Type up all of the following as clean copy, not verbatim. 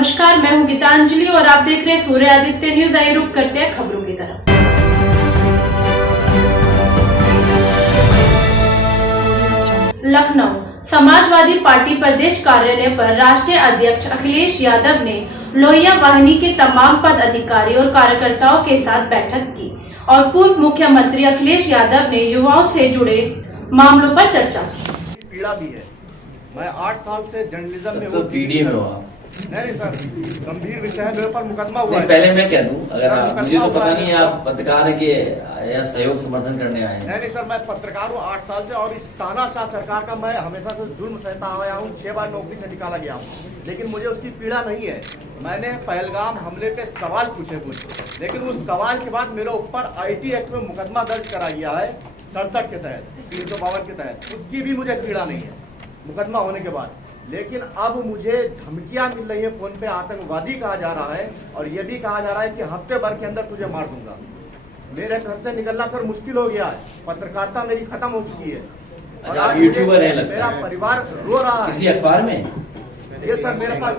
नमस्कार, मैं हूं गीतांजलि और आप देख रहे हैं सूर्य आदित्य न्यूज। आइए रुक करते हैं खबरों की तरफ। लखनऊ समाजवादी पार्टी प्रदेश कार्यालय पर राष्ट्रीय अध्यक्ष अखिलेश यादव ने लोहिया वाहिनी के तमाम पद अधिकारी और कार्यकर्ताओं के साथ बैठक की और पूर्व मुख्यमंत्री अखिलेश यादव ने युवाओं से जुड़े मामलों पर चर्चा की। पीड़ा भी है। मैं 8 साल से जर्नलिज्म में तो पीडीए में हुआ नहीं सर, गंभीर विषय है, मेरे ऊपर मुकदमा हुआ है। पहले मैं कह दूं, अगर आप मुझे तो पता नहीं आप पत्रकार है कि या सहयोग समर्थन करने आए हैं। नहीं सर, मैं पत्रकार हूँ 8 साल से और इस तानाशाह सरकार का मैं हमेशा से जुल्म सहता आया हूँ। 6 बार नौकरी से निकाला गया हूँ, लेकिन मुझे उसकी पीड़ा नहीं है। मैंने पहलगाम हमले पे सवाल पूछे कुछ, लेकिन उस सवाल के बाद मेरे ऊपर IT एक्ट में मुकदमा दर्ज करा गया है 67 के तहत, 352 के तहत। उसकी भी मुझे पीड़ा नहीं है मुकदमा होने के बाद। लेकिन अब मुझे धमकियां मिल रही है, फोन पे आतंकवादी कहा जा रहा है और ये भी कहा जा रहा है कि हफ्ते भर के अंदर तुझे मार दूंगा। मेरे घर से निकलना सर मुश्किल हो गया है, पत्रकारिता मेरी खत्म हो चुकी है। और आप यूट्यूबर हैं लगता है। मेरा परिवार रो रहा है। किसी अखबार में ये सर मेरे पास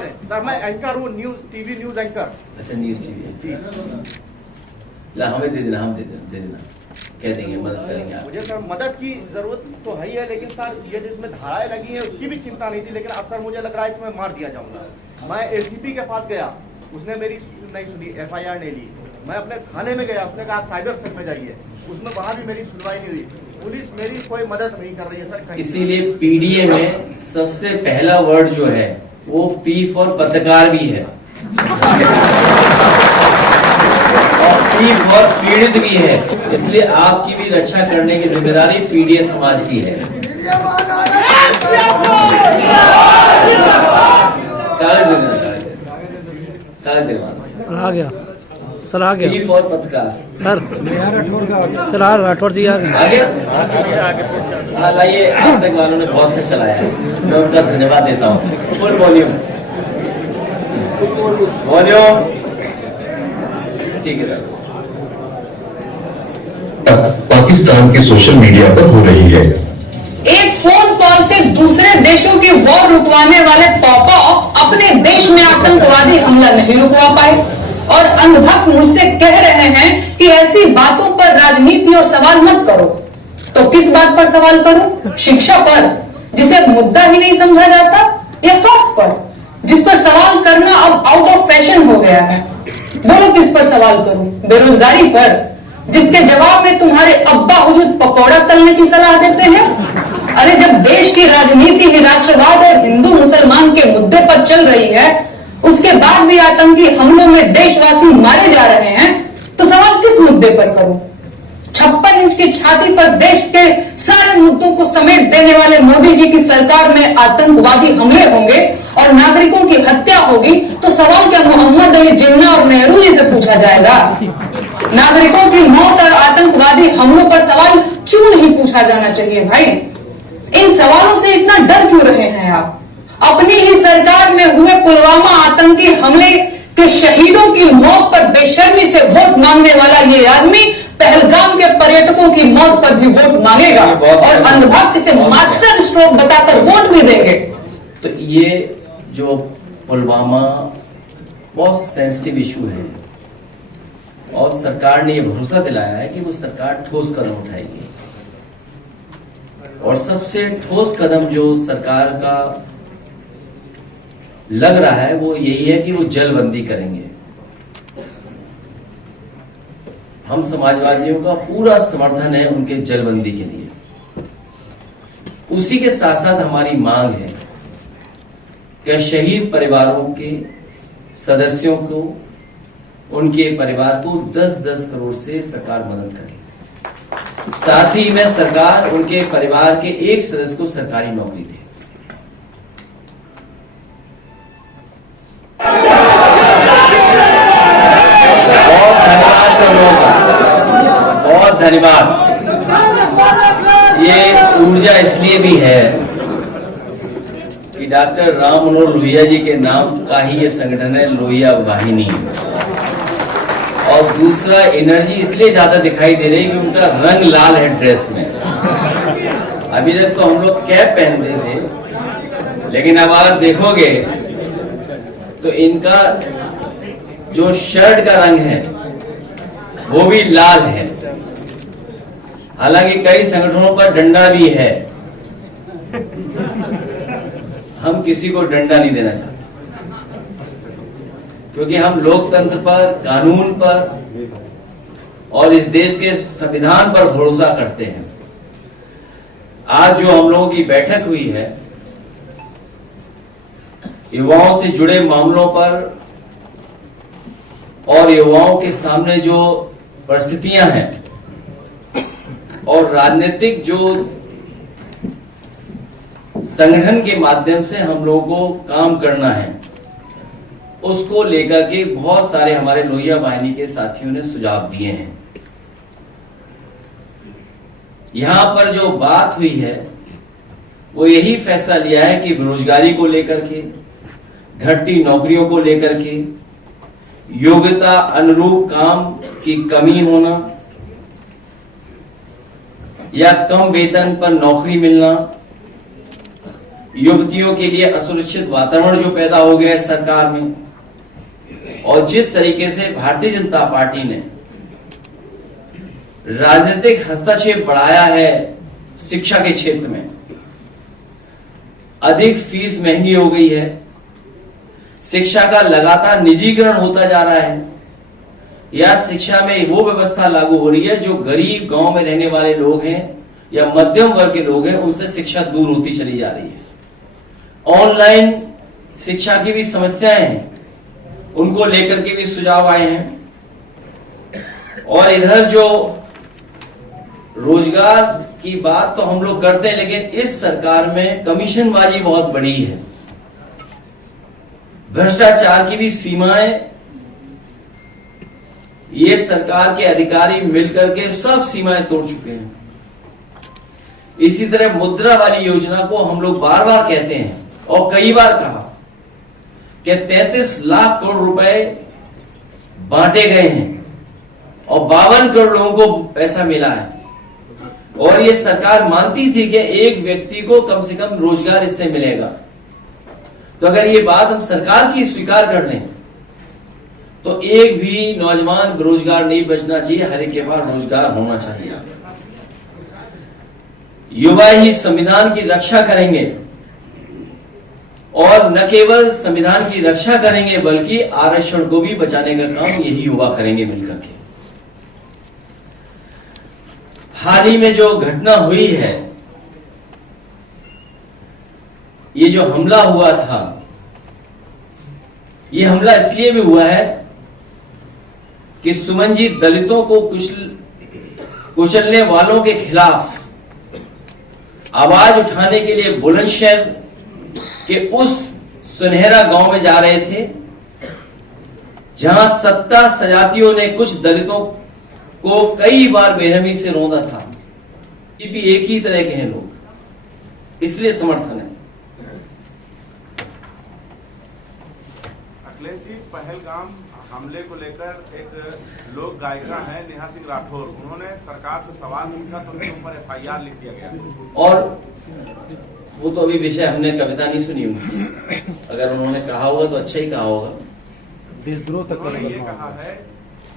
है सर। मैं एंकर हूँ, टीवी न्यूज एंकर। अच्छा, न्यूज टीवी हमें दे देना, हम दे देना, कह देंगे, मदद करेंगे आप। मुझे सर मदद की जरूरत तो है ही है, लेकिन सर ये जिसमें धाराएं लगी है उसकी भी चिंता नहीं थी। लेकिन अब सर मुझे लग रहा है कि मैं मार दिया जाऊंगा। मैं ACP के पास गया, उसने मेरी नहीं सुनी, FIR नहीं ली। मैं अपने थाने में गया, उसने कहा साइबर सेल में जाइए, उसमें वहां भी मेरी सुनवाई नहीं हुई। पुलिस मेरी कोई मदद नहीं कर रही है सर। इसीलिए पीडीए में सबसे पहला वर्ड जो है वो P फॉर पत्रकार भी है और P फॉर पीड़ित भी है। इसलिए आपकी भी रक्षा करने की जिम्मेदारी पीडीए समाज की है। कागज आ गया सर, आ गया P फॉर पत्रकार सर राठौर जी आ गए। हाँ, लाइए, आज तक वालों ने बहुत से चलाया है, मैं उनका धन्यवाद देता हूँ। फुल वॉल्यूम ठीक है। पाकिस्तान के सोशल मीडिया पर हो रही है। एक फोन कॉल से दूसरे देशों की वॉर रुकवाने वाले पॉपा अपने देश में आतंकवादी हमला नहीं रुकवा पाए और अंधभक्त मुझसे कह रहे हैं कि ऐसी बातों पर राजनीति और सवाल मत करो। तो किस बात पर सवाल करूं? शिक्षा पर, जिसे मुद्दा ही नहीं समझा जाता, या स्वास्थ्य पर, जिस पर सवाल करना अब आउट ऑफ फैशन हो गया है? बोलो किस पर सवाल करूं? बेरोजगारी पर, जिसके जवाब में तुम्हारे अब्बा हुजूर पकौड़ा तलने की सलाह देते हैं? अरे जब देश की राजनीति ही राष्ट्रवाद और हिंदू मुसलमान के मुद्दे पर चल रही है, उसके बाद भी आतंकी हमलों में देशवासी मारे जा रहे हैं, तो सवाल किस मुद्दे पर करूं? 56 इंच की छाती पर देश के सारे मुद्दों को समेट देने वाले मोदी जी की सरकार में आतंकवादी हमले होंगे और नागरिकों की हत्या होगी, तो सवाल क्या मोहम्मद अली जिन्ना और नेहरू जी से पूछा जाएगा? नागरिकों की मौत और आतंकवादी हमलों पर सवाल क्यों नहीं पूछा जाना चाहिए भाई? इन सवालों से इतना डर क्यों रहे हैं आप? अपनी ही सरकार में हुए पुलवामा आतंकी हमले के शहीदों की मौत पर बेशर्मी से वोट मांगने वाला ये आदमी पहलगाम के पर्यटकों की मौत पर भी वोट मांगेगा और अंधभक्त से मास्टर स्ट्रोक बताकर वोट भी देंगे। तो ये जो पुलवामा बहुत सेंसिटिव इशू है और सरकार ने ये भरोसा दिलाया है कि वो सरकार ठोस कदम उठाएगी और सबसे ठोस कदम जो सरकार का लग रहा है वो यही है कि वो जलबंदी करेंगे। हम समाजवादियों का पूरा समर्थन है उनके जलबंदी के लिए। उसी के साथ साथ हमारी मांग है कि शहीद परिवारों के सदस्यों को, उनके परिवार को 10-10 करोड़ से सरकार मदद करे। साथ ही में सरकार उनके परिवार के एक सदस्य को सरकारी नौकरी दे। बहुत धन्यवाद। ये ऊर्जा इसलिए भी है कि डॉक्टर राम मनोहर लोहिया जी के नाम का ही ये संगठन है, लोहिया वाहिनी। और दूसरा, एनर्जी इसलिए ज्यादा दिखाई दे रही है कि उनका रंग लाल है ड्रेस में। अभी तक तो हम लोग कैप पहनते थे, लेकिन अब अगर देखोगे तो इनका जो शर्ट का रंग है वो भी लाल है। हालांकि कई संगठनों पर डंडा भी है, हम किसी को डंडा नहीं देना चाहते, क्योंकि हम लोकतंत्र पर, कानून पर और इस देश के संविधान पर भरोसा करते हैं। आज जो हम लोगों की बैठक हुई है, युवाओं से जुड़े मामलों पर और युवाओं के सामने जो परिस्थितियां हैं और राजनीतिक जो संगठन के माध्यम से हम लोगों को काम करना है, उसको लेकर के बहुत सारे हमारे लोहिया वाहिनी के साथियों ने सुझाव दिए हैं। यहां पर जो बात हुई है वो यही फैसला लिया है कि बेरोजगारी को लेकर के, घटती नौकरियों को लेकर के, योग्यता अनुरूप काम की कमी होना या कम वेतन पर नौकरी मिलना, युवतियों के लिए असुरक्षित वातावरण जो पैदा हो गया है सरकार में, और जिस तरीके से भारतीय जनता पार्टी ने राजनीतिक हस्तक्षेप बढ़ाया है शिक्षा के क्षेत्र में, अधिक फीस महंगी हो गई है, शिक्षा का लगातार निजीकरण होता जा रहा है, या शिक्षा में वो व्यवस्था लागू हो रही है जो गरीब गांव में रहने वाले लोग हैं या मध्यम वर्ग के लोग हैं, उनसे शिक्षा दूर होती चली जा रही है। ऑनलाइन शिक्षा की भी समस्याएं हैं, उनको लेकर के भी सुझाव आए हैं। और इधर जो रोजगार की बात तो हम लोग करते हैं, लेकिन इस सरकार में कमीशनबाजी बहुत बड़ी है, भ्रष्टाचार की भी सीमाएं, ये सरकार के अधिकारी मिलकर के सब सीमाएं तोड़ चुके हैं। इसी तरह मुद्रा वाली योजना को हम लोग बार बार कहते हैं और कई बार कहा कि 33 लाख करोड़ रुपए बांटे गए हैं और 52 करोड़ लोगों को पैसा मिला है, और ये सरकार मानती थी कि एक व्यक्ति को कम से कम रोजगार इससे मिलेगा। तो अगर ये बात हम सरकार की स्वीकार कर लें तो एक भी नौजवान बेरोजगार नहीं बचना चाहिए, हर एक के पास रोजगार होना चाहिए। युवा ही संविधान की रक्षा करेंगे, और न केवल संविधान की रक्षा करेंगे बल्कि आरक्षण को भी बचाने का काम यही युवा करेंगे मिलकर के। हाल ही में जो घटना हुई है, ये जो हमला हुआ था, ये हमला इसलिए भी हुआ है कि सुमन जी दलितों को कुचलने वालों के खिलाफ आवाज उठाने के लिए बुलंदशहर के उस सुनहरा गांव में जा रहे थे, जहां सत्ता सजातियों ने कुछ दलितों को कई बार बेरहमी से रौंदा था। ये भी एक ही तरह के हैं लोग, इसलिए समर्थन है। अखिलेश जी, पहलगाम हमले को लेकर एक लोक गायिका है नेहा सिंह राठौर, उन्होंने सरकार से सवाल पूछा तो उनके ऊपर FIR लिख दिया गया। और वो तो अभी विषय हमने कविता नहीं सुनी उनकी, अगर उन्होंने कहा होगा तो अच्छा ही कहा होगा। देशद्रोह तक उन्होंने ये कहा है।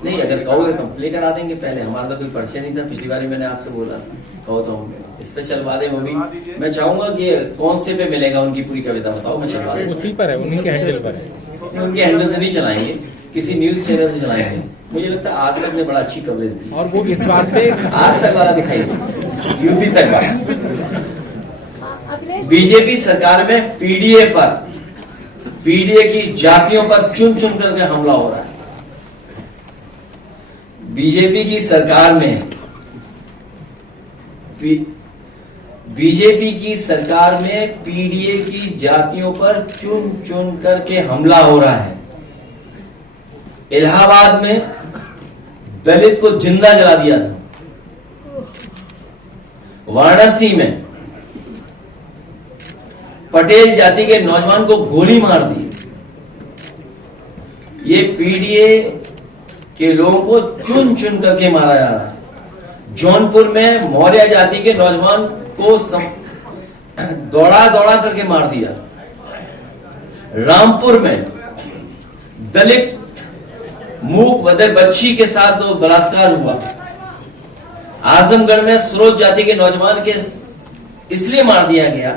नहीं, अगर कहोगे तो प्ले करा देंगे। पहले हमारा तो कोई परिचय नहीं था, पिछली बार मैंने आपसे बोला था, कहो तो हम इस पे चलवा दे। वो भी मैं चाहूंगा कि कौन से पे मिलेगा उनकी पूरी कविता, बताओ, मैं चलवा दूं। उसी पर है, उन्हीं के हैंडल पर है। उनके हैंडल से नहीं चलाएंगे, किसी न्यूज चैनल से चलाएंगे। मुझे लगता है आज तक ने बड़ा अच्छी कवरेज दी, और वो इस बात पे आज तक वाला दिखाई यूपी तक वाला। बीजेपी सरकार में पीडीए की जातियों पर चुन चुन करके हमला हो रहा है। बीजेपी की सरकार में पीडीए की जातियों पर चुन चुन करके हमला हो रहा है। इलाहाबाद में दलित को जिंदा जला दिया था। वाराणसी में पटेल जाति के नौजवान को गोली मार दी। ये पीडीए के लोगों को चुन चुन करके मारा जा रहा है। जौनपुर में मौर्य जाति के नौजवान को दौड़ा दौड़ा करके मार दिया। रामपुर में दलित मूक बधिर बच्ची के साथ जो बलात्कार हुआ, आजमगढ़ में सरोज जाति के नौजवान के इसलिए मार दिया गया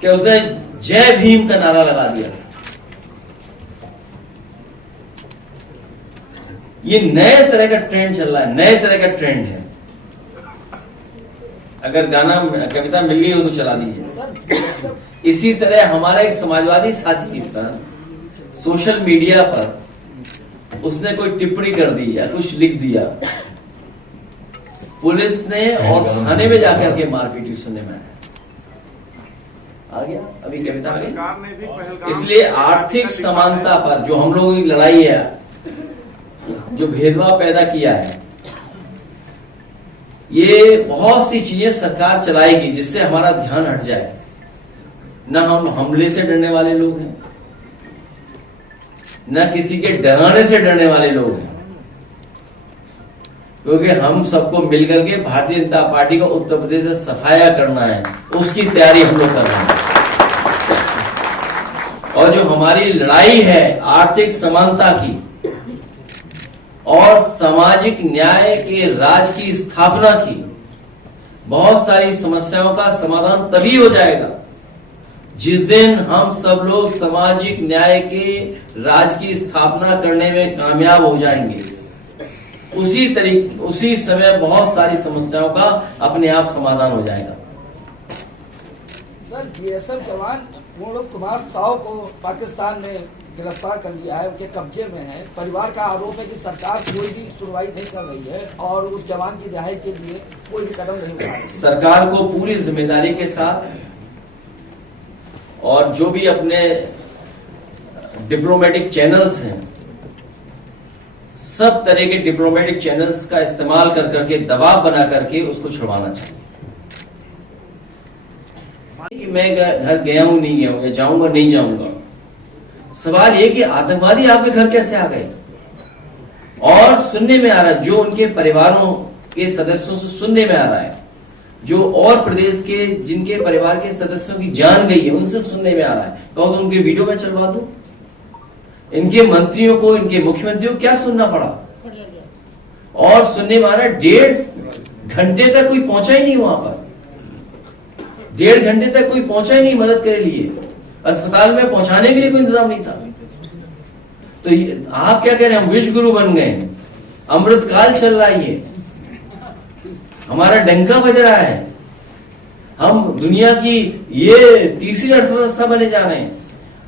कि उसने जय भीम का नारा लगा दिया था। ये नए तरह का ट्रेंड चल रहा है, नए तरह का ट्रेंड है। अगर गाना कविता मिल गई हो तो चला दीजिए। इसी तरह हमारा एक समाजवादी साथी पर सोशल मीडिया पर उसने कोई टिप्पणी कर दी या कुछ लिख दिया, पुलिस ने और थाने में जाकर के मारपीट सुनने में आ गया। अभी कविता आ गई। इसलिए आर्थिक समानता पर जो हम लोगों की लड़ाई है, जो भेदभाव पैदा किया है, ये बहुत सी चीजें सरकार चलाएगी जिससे हमारा ध्यान हट जाए। न हम हमले से डरने वाले लोग हैं, न किसी के डराने से डरने वाले लोग हैं, क्योंकि हम सबको मिलकर के भारतीय जनता पार्टी को उत्तर प्रदेश से सफाया करना है, उसकी तैयारी हम लोग कर रहे हैं। और जो हमारी लड़ाई है आर्थिक समानता की और सामाजिक न्याय के राज की स्थापना की, बहुत सारी समस्याओं का समाधान तभी हो जाएगा जिस दिन हम सब लोग सामाजिक न्याय के राज की स्थापना करने में कामयाब हो जाएंगे। उसी समय बहुत सारी समस्याओं का अपने आप समाधान हो जाएगा। सर, बीएसएफ जवान पूर्ण कुमार साव को पाकिस्तान में गिरफ्तार कर लिया है, उनके कब्जे में है। परिवार का आरोप है कि सरकार कोई भी सुनवाई नहीं कर रही है और उस जवान की रिहाई के लिए कोई भी कदम नहीं उठा रही। सरकार को पूरी जिम्मेदारी के साथ और जो भी अपने डिप्लोमेटिक चैनल्स हैं, सब तरह के डिप्लोमेटिक चैनल्स का इस्तेमाल कर करके दबाव बना करके उसको छुड़वाना चाहिए। कि मैं घर गया हूं नहीं गया हूं या जाऊंगा नहीं जाऊंगा, सवाल ये कि आतंकवादी आपके घर कैसे आ गए। और सुनने में आ रहा है, जो उनके परिवारों के सदस्यों से सुनने में आ रहा है, जो और प्रदेश के जिनके परिवार के सदस्यों की जान गई है उनसे सुनने में आ रहा है। कहो तो उनके वीडियो में चलवा दो। इनके मंत्रियों को, इनके मुख्यमंत्रियों को क्या सुनना पड़ा। और सुनने में आ रहा है 1.5 घंटे तक कोई पहुंचा ही नहीं वहां पर, 1.5 घंटे तक कोई पहुंचा ही नहीं मदद के लिए। अस्पताल में पहुंचाने के लिए कोई इंतजाम नहीं था। तो आप क्या कह रहे हैं, हम विश्व गुरु बन गए, अमृतकाल चल रहा है, हमारा डंका बज रहा है, हम दुनिया की ये तीसरी अर्थव्यवस्था बने जा रहे हैं।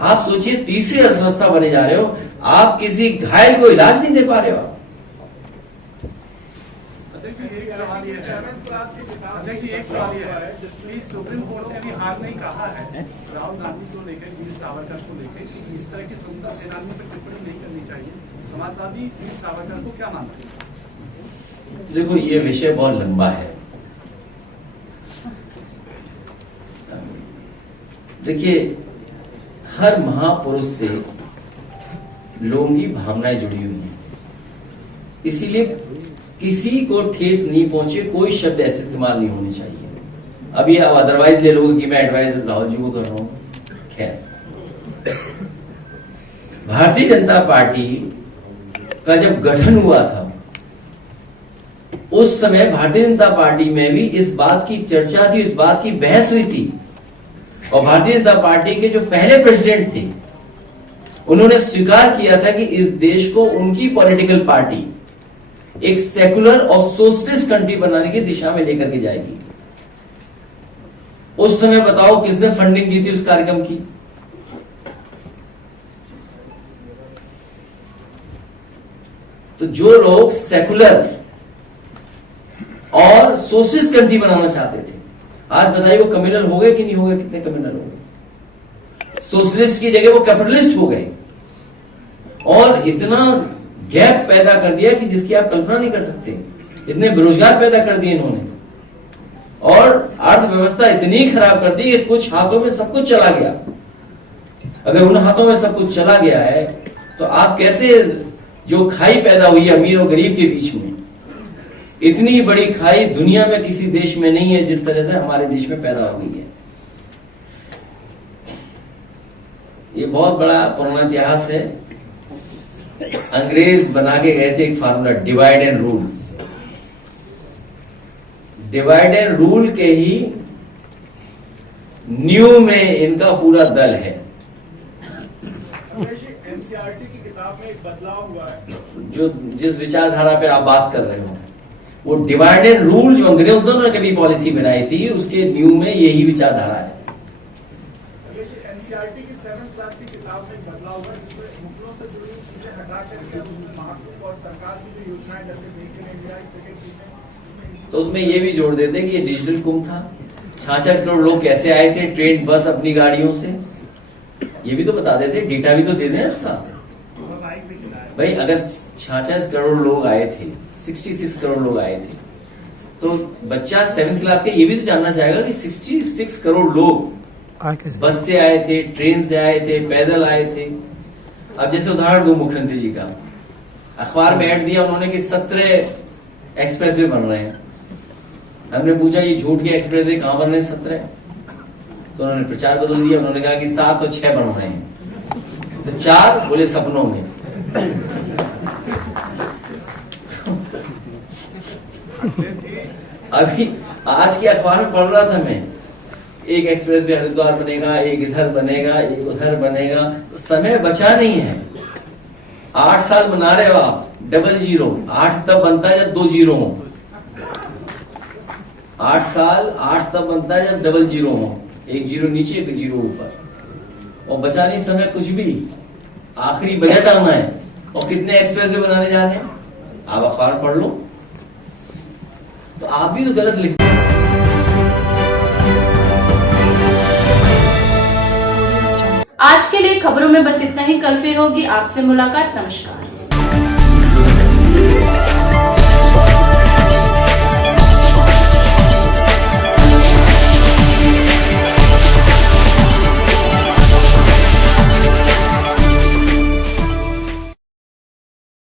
आप सोचिए, तीसरी अर्थव्यवस्था बने जा रहे हो, आप किसी घायल को इलाज नहीं दे पा रहे हो। एक सवाल ये है कि सुप्रीम कोर्ट ने भी हार नहीं कहा है राहुल गांधी को लेकर, वीर सावरकर को लेकर, कि इस तरह की स्वतंत्रता सेनानियों पर टिप्पणी नहीं करनी चाहिए। समाजवादी वीर सावरकर को क्या मानते हैं? देखो, ये विषय बहुत लंबा है। देखिए, हर महापुरुष से लोगों की भावनाएं जुड़ी हुई हैं, इसीलिए किसी को ठेस नहीं पहुंचे, कोई शब्द ऐसे इस्तेमाल नहीं होने चाहिए। अभी आप अदरवाइज ले लोगे कि मैं एडवाइस राहुल जी को कर रहा हूं। खैर, भारतीय जनता पार्टी का जब गठन हुआ था, उस समय भारतीय जनता पार्टी में भी इस बात की चर्चा थी, इस बात की बहस हुई थी। और भारतीय जनता पार्टी के जो पहले प्रेसिडेंट थे, उन्होंने स्वीकार किया था कि इस देश को उनकी पॉलिटिकल पार्टी एक सेकुलर और सोशलिस्ट कंट्री बनाने की दिशा में लेकर के जाएगी। उस समय बताओ किसने फंडिंग की थी उस कार्यक्रम की? तो जो लोग सेकुलर और सोशलिस्ट कंट्री बनाना चाहते थे, आज बताइए वो कम्युनल हो गए कि नहीं हो गए? कितने कम्युनल हो गए? सोशलिस्ट की जगह वो कैपिटलिस्ट हो गए और इतना गैप पैदा कर दिया कि जिसकी आप कल्पना नहीं कर सकते। इतने बेरोजगार पैदा कर दिए इन्होंने और अर्थव्यवस्था इतनी खराब कर दी कि कुछ हाथों में सब कुछ चला गया। अगर उन हाथों में सब कुछ चला गया है तो आप कैसे, जो खाई पैदा हुई है अमीर और गरीब के बीच में, इतनी बड़ी खाई दुनिया में किसी देश में नहीं है जिस तरह से हमारे देश में पैदा हो गई है। ये बहुत बड़ा पुराना इतिहास है अंग्रेज बना के गए थे एक formula, divide and rule. Divide and rule के ही न्यू में इनका पूरा दल है। एनसीईआरटी की किताब में एक बदलाव हुआ है, जो जिस विचारधारा पे आप बात कर रहे हो, वो डिवाइड एंड रूल जो अंग्रेजों ने कभी पॉलिसी बनाई थी, उसके न्यू में यही विचारधारा है। एनसीईआरटी की 7th क्लास की किताब में एक बदलाव हुआ जिसमें मुगलों से जुड़ी चीजें हटा करके महात्मा और सरकार की जो योजनाएं जैसे मेक इन इंडिया, क्रिकेट चीजें, तो उसमें ये भी जोड़ देते कि ये डिजिटल कुंभ था। 66 करोड़ लोग कैसे आए थे ट्रेन बस अपनी गाड़ियों से, ये भी तो बता देते, डेटा भी तो दे दें उसका। भाई अगर 66 करोड़ लोग आए थे, 66 करोड़ लोग आए थे, तो बच्चा 7th क्लास के ये भी तो जानना चाहेगा कि 66 करोड़ लोग बस से आए थे, ट्रेन से आए थे, पैदल आए थे। अब जैसे उदाहरण दो मुख्यमंत्री जी का, अखबार में ऐड दिया उन्होंने कि 17 एक्सप्रेस वे बन रहे हैं। हमने पूछा ये झूठ के एक्सप्रेस वे कहां बन रहे हैं 17? तो उन्होंने प्रचार बदल दिया, उन्होंने कहा कि 7 और 6 बन रहे हैं। तो 4 बोले सपनों में। अभी आज के अखबार में पढ़ रहा था मैं, एक एक्सप्रेस वे हरिद्वार बनेगा, एक इधर बनेगा, एक उधर बनेगा। समय बचा नहीं है। 8 साल बना रहे हो आप, 00। 8 तब बनता है जब 2 जीरो हो। 8 साल 8 तब बनता है जब 00 हो, एक जीरो नीचे एक जीरो ऊपर, और बचा नहीं समय कुछ भी। आखिरी बजट आना है और कितने एक्सप्रेस वे बनाने जा रहे हैं, आप अखबार पढ़ लो। तो आप भी तो गलत लिखते हैं। आज के लिए खबरों में बस इतना ही। कल फिर होगी आपसे मुलाकात। नमस्कार।